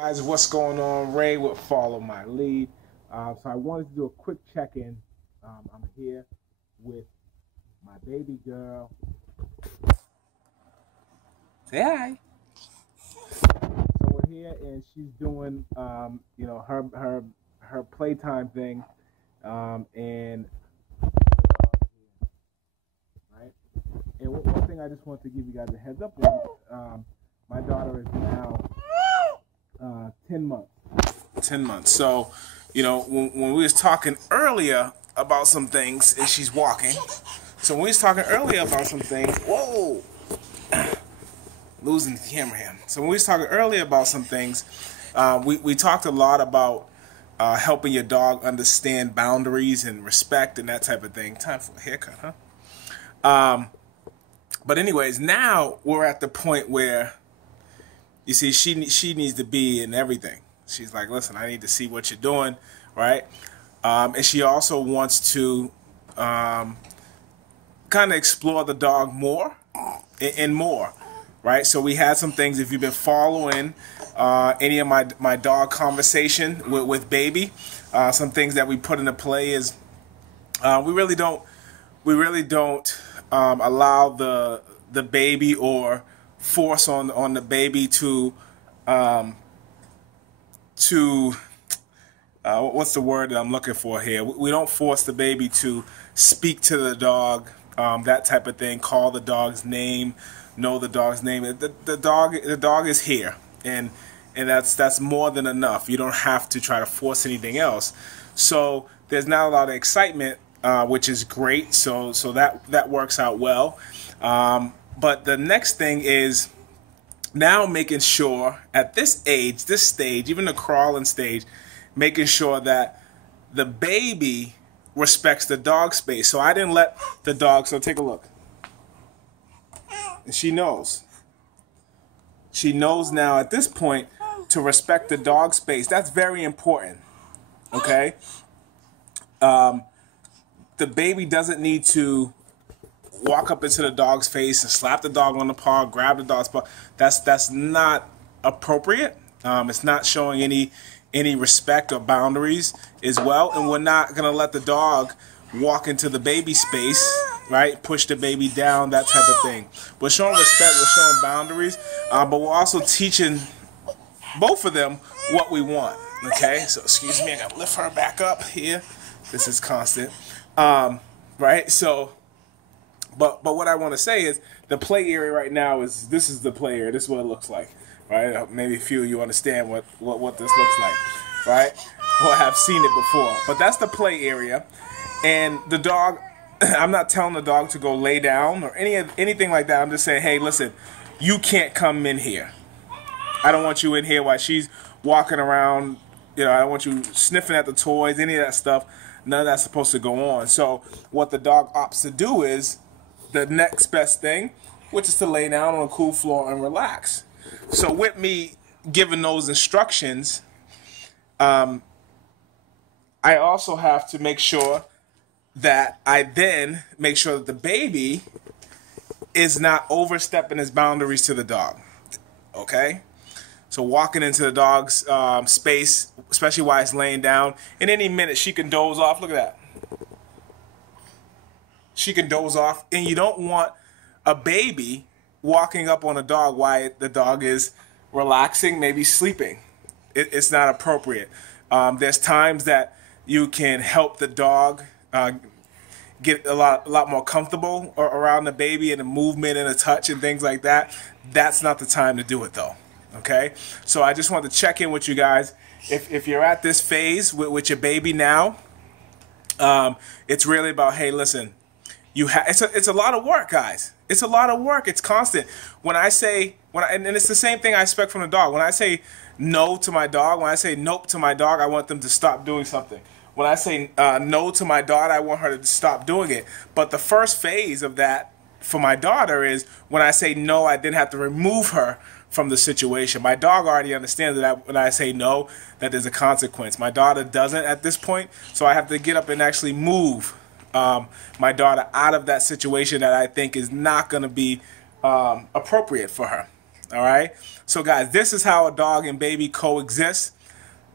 Guys, what's going on? Ray with Follow My Lead. So I wanted to do a quick check-in. I'm here with my baby girl. Say hi. So we're here, and she's doing, her playtime thing, and right. And one thing I just want to give you guys a heads up on. My daughter is now 10 months. 10 months. So, when we was talking earlier about some things, and she's walking. So when we was talking earlier about some things, whoa, losing the camera here. So when we was talking earlier about some things, we talked a lot about helping your dog understand boundaries and respect and that type of thing. Time for a haircut, huh? But anyways, now we're at the point where, you see, she needs to be in everything. She's like, listen, I need to see what you're doing, right? And she also wants to kind of explore the dog more and more, right? So we had some things, if you've been following any of my dog conversation with baby, some things that we put into play is we really don't allow the baby or force on the baby to what's the word that I'm looking for here? We don't force the baby to speak to the dog, that type of thing. Call the dog's name, know the dog's name. The dog is here, and that's more than enough. You don't have to try to force anything else. So there's not a lot of excitement, which is great. So that works out well. But the next thing is now making sure at this age, this stage, even the crawling stage, making sure that the baby respects the dog space. So I didn't let the dog, so take a look. And she knows. She knows now at this point to respect the dog space. That's very important. Okay? The baby doesn't need to walk up into the dog's face and slap the dog on the paw, grab the dog's paw. That's not appropriate. It's not showing any respect or boundaries as well. And we're not going to let the dog walk into the baby space, right? Push the baby down, that type of thing. We're showing respect, we're showing boundaries, but we're also teaching both of them what we want. Okay? So excuse me, I got to lift her back up here. This is constant. Right? So But what I want to say is the play area right now this is the play area. This is what it looks like, right? Maybe a few of you understand what this looks like, right? Or have seen it before. But that's the play area, and the dog. I'm not telling the dog to go lay down or anything like that. I'm just saying, hey, listen, you can't come in here. I don't want you in here while she's walking around. I don't want you sniffing at the toys, any of that stuff. None of that's supposed to go on. So what the dog opts to do is the next best thing, which is to lay down on a cool floor and relax. So with me giving those instructions, I also have to make sure that I then make sure that the baby is not overstepping his boundaries to the dog. Okay? So walking into the dog's space, especially while it's laying down, in any minute she can doze off. Look at that. She can doze off, and you don't want a baby walking up on a dog while the dog is relaxing, maybe sleeping. It's not appropriate. There's times that you can help the dog get a lot more comfortable around the baby and the movement and the touch and things like that. That's not the time to do it, though. Okay? So I just want to check in with you guys. If you're at this phase with your baby now, it's really about, hey, listen, it's a lot of work, guys. It's a lot of work. It's constant. And it's the same thing I expect from the dog. When I say no to my dog, when I say nope to my dog, I want them to stop doing something. When I say no to my daughter, I want her to stop doing it. But the first phase of that for my daughter is when I say no, I then have to remove her from the situation. My dog already understands that when I say no, that there's a consequence. My daughter doesn't at this point, so I have to get up and actually move my daughter out of that situation that I think is not going to be appropriate for her. All right. So guys, this is how a dog and baby coexist.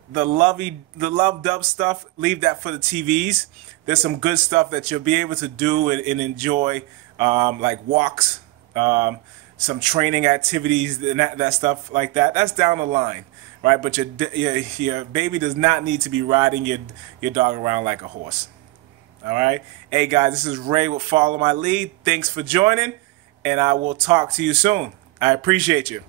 The love dub stuff, leave that for the TVs. There's some good stuff that you'll be able to do and enjoy, like walks, some training activities, and that stuff like that. That's down the line, right? But your baby does not need to be riding your dog around like a horse. All right. Hey guys, this is Ray with Follow My Lead. Thanks for joining, and I will talk to you soon. I appreciate you.